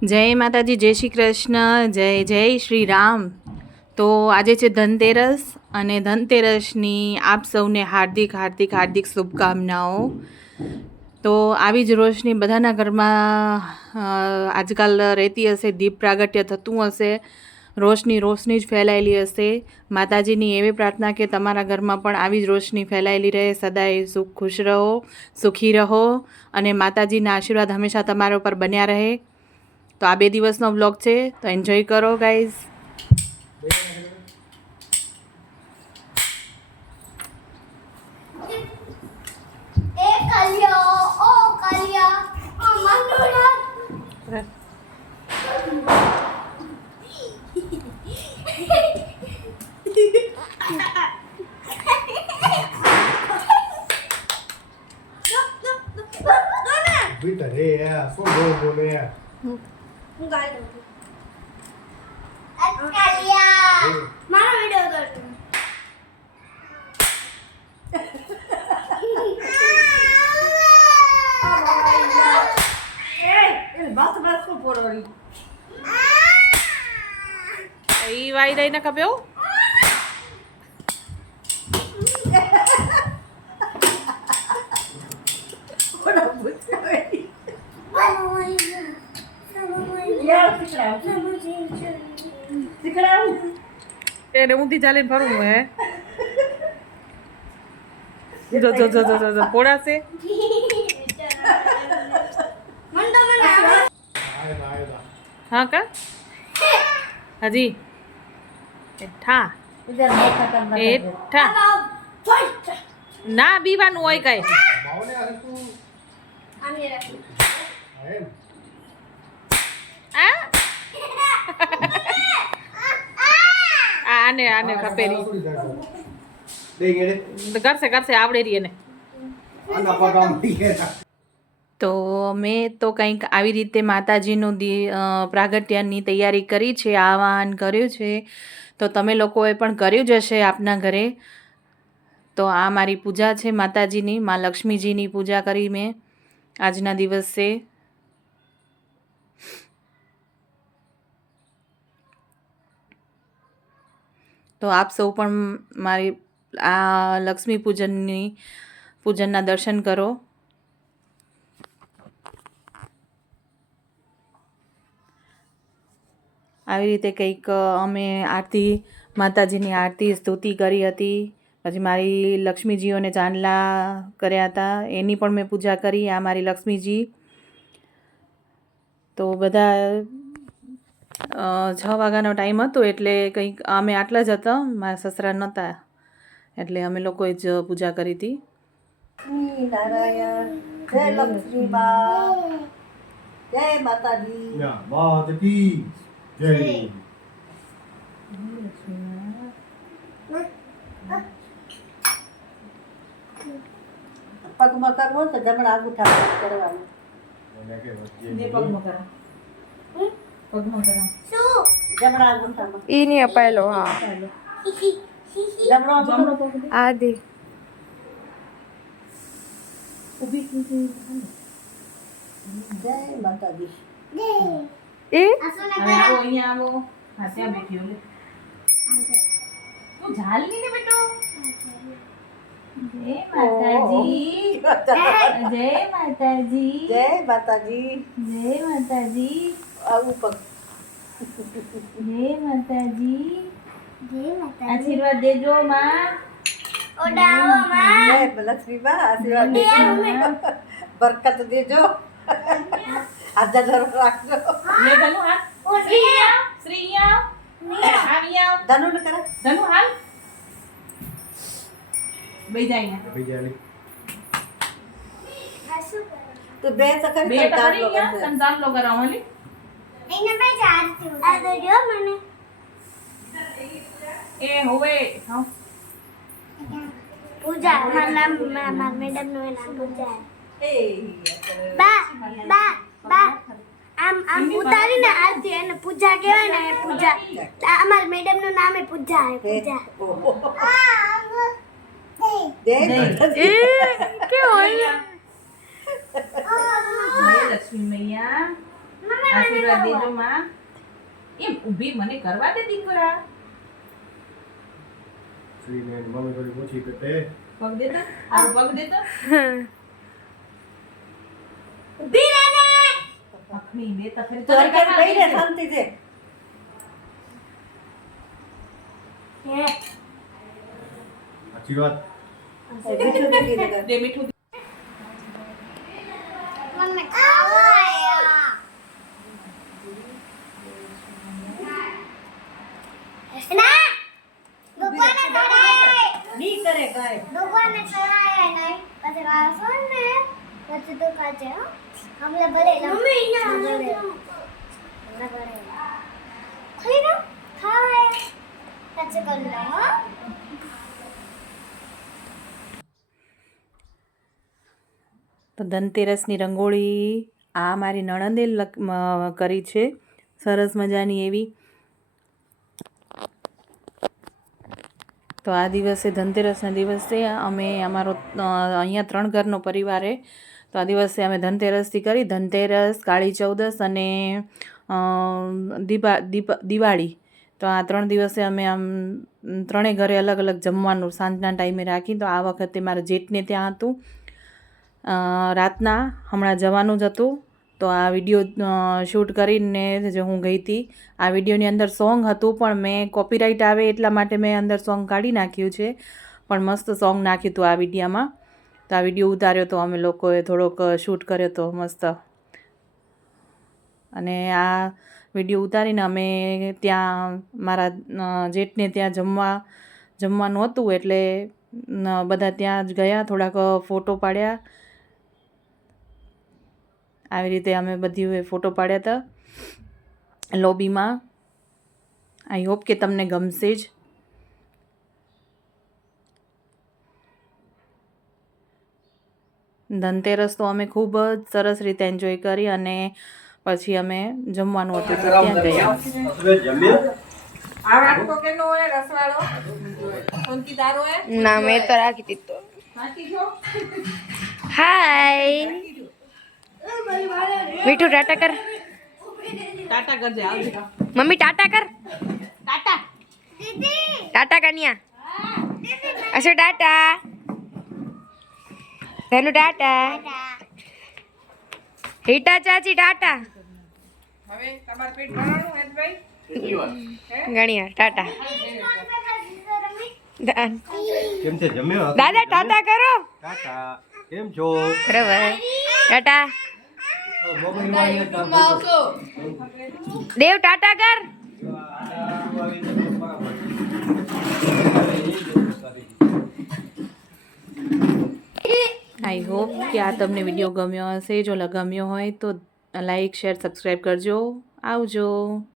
જય માતાજી, જય શ્રી કૃષ્ણ, જય જય શ્રી રામ. તો આજે છે ધનતેરસ અને ધનતેરસની આપ સૌને હાર્દિક હાર્દિક હાર્દિક શુભકામનાઓ. તો આવી જ રોશની બધાના ઘરમાં આજકાલ રહેતી હશે, દીપ પ્રાગટ્ય થતું હશે, રોશની રોશની જ ફેલાયેલી હશે. માતાજીની એવી પ્રાર્થના કે તમારા ઘરમાં પણ આવી જ રોશની ફેલાયેલી રહે, સદાય સુખ ખુશ રહો, સુખી રહો અને માતાજીના આશીર્વાદ હંમેશા તમારા ઉપર બન્યા રહે. તો આ 2 દિવસનો વ્લોગ છે, તો એન્જોય કરો guys. Betul ya, soal boleh ya. Enggak ada. Kalian. Mana video tu? એ વાઈ દઈને ખપ્યો. એને ઊંધી ચાલીને ફરવું હે. જો જો જો જો જો પોડાશે. હા કા હજી એઠા એઠા ના બીવાનું હોય કઈ. Mau ni ada tu. Ayo. આને આને ખપેરી કરશે કરશે આવડે રહી એને. તો મેં તો કંઈક આવી રીતે માતાજીનું પ્રાગટ્યની તૈયારી કરી છે, આહવાન કર્યું છે. તો તમે લોકોએ પણ કર્યું જ હશે આપના ઘરે. તો આ મારી પૂજા છે માતાજીની, મા લક્ષ્મીજીની પૂજા કરી મેં આજના દિવસે. તો આપ સૌ પણ મારી આ લક્ષ્મી પૂજનના દર્શન કરો. આવી રીતે કંઈક અમે આરતી, માતાજીની આરતી સ્તુતિ કરી હતી. પછી મારી લક્ષ્મીજીઓને ચાંદલા કર્યા હતા, એની પણ મેં પૂજા કરી. આ મારી લક્ષ્મીજી. તો બધા 6 વાગ્યાનો ટાઈમ હતો એટલે કંઈક અમે આટલા જ હતા, મારા સસરા નહોતા એટલે અમે લોકોએ જ પૂજા કરી હતી. નારાયણ, જય લક્ષ્મી બા, જય માતાજી. Ya, bawa tadi. Jadi. પગમાં કરવો તો જમણા અંગૂઠા કરવાનું. જમણા અંગૂઠામાં ઈ નહીં અપાયેલો. હા જમણો અંગૂઠો આદિ જય માતાજી. એ અહીંયા આવો. હા ત્યાં બેઠી ઓલે તું ઝાલ ની ને બેટો. જય માતાજી, જય માતાજી, જય માતાજી. જય માતાજી, આવું પગ જય માતાજી. આશીર્વાદ દેજો માં. જય લક્ષ્મી બા, આશીર્વાદ દેજો, બરકત દેજો, હાજર રાખજો. લે ધનુ હાલ. શ્રી આવ, શ્રી આવ, આવી આવ. ધનુ ને કરે ધનુ હાલ. બેજા અહીંયા. Bijali. તો બે તો બે કરી તો કરી ગયા સંતાન લો કરાવવાની. એ હોવે હા પૂજા મારા મેડમ નું નામ પૂજા એ બા બા બા આમ ઉતારીને આરતી એને પૂજા કહેવાય ને, એ પૂજા. અમારા મેડમ નું નામ એ પૂજા હે, પૂજા. જય માતાજી. કે હોય જય લક્ષ્મી મૈયા. આશીર્વાદ દેજો માં. એમ ઊભી મને કરવા દે દીકરા. શ્રીને એની મમ્મી થોડી પૂછી કે તે પગ દેતા આરો પગ દેતા ઊભી રહે ને. અખની દે તો ખરી તો અત્યારે બેહી રે શાંતિથી. સાચી વાત. મીઠું દીધી ને કર. દે મીઠું મને ખાવા આયા. ના ભગવાને ચડાય. ની કરે કાંઈ. ભગવાને ચડાય નહીં પછી વાસો ને પછી તો કાજે હો હમલે ભલે મમ્મી ના ભલે ખાઈ ના ખાવા પછી કર લે હો. તો ધનતેરસની રંગોળી આ મારી નણંદે કરી છે સરસ મજાની એવી. તો આ દિવસે ધનતેરસના દિવસે અમે અમારો અહીંયા 3 ઘરનો પરિવારે તો આ દિવસે અમે ધનતેરસથી કરી ધનતેરસ, કાળી ચૌદસ અને દિવાળી. તો આ 3 દિવસે અમે આમ 3 ઘરે અલગ અલગ જમવાનું સાંજના ટાઈમે રાખી. તો આ વખતે મારા જેઠને ત્યાં હતું રાતના હમણાં જવાનું જ હતું. તો આ વિડીયો શૂટ કરીને જે હું ગઈ હતી આ વિડીયોની અંદર સોંગ હતું પણ મેં કોપીરાઇટ આવે એટલા માટે મેં અંદર સોંગ કાઢી નાખ્યું છે પણ મસ્ત સોંગ નાખ્યું હતું આ વિડીયામાં. તો આ વિડીયો ઉતાર્યો તો અમે લોકોએ થોડોક શૂટ કર્યો હતો મસ્ત. અને આ વિડીયો ઉતારીને અમે ત્યાં મારા જેઠને ત્યાં જમવાનું હતું એટલે બધા ત્યાં જ ગયા થોડાક ફોટો પાડ્યા. આવી રીતે અમે બધી ફોટો પાડ્યા હતા લોબીમાં. આઈ હોપ કે તમને ગમશે જ. ધનતેરસ તો અમે ખૂબ જ સરસ રીતે એન્જોય કરી અને પછી અમે જમવાનું હતું તો ત્યાં ગયા. આ વાટકો કેનો હોય રસવાળો કોનકી તારો હે ના મેં તો રાખી દીધો. સાચી છો હાય મીઠું ટાટા કર. ટાટા કરજે આવજે. મમ્મી ટાટા કર. ટાટા ટાટા કન્યા અશો ટાટા ધનુ ટાટા રીટા ચાચી ટાટા. હવે તમાર પેટ ભરવાનું હે ભાઈ ગણિયા ટાટા. કેમ છે જમ્યો? દાદા ટાટા કરો. ટાટા. કેમ છો? બરાબર ટાટા. મમ્મીમાં દેવ ટાટા કર. આઈ હોપ કે આ તમને વિડીયો ગમ્યો હશે. જો ગમ્યો હોય તો લાઈક શેર સબસ્ક્રાઈબ કરજો. આવજો.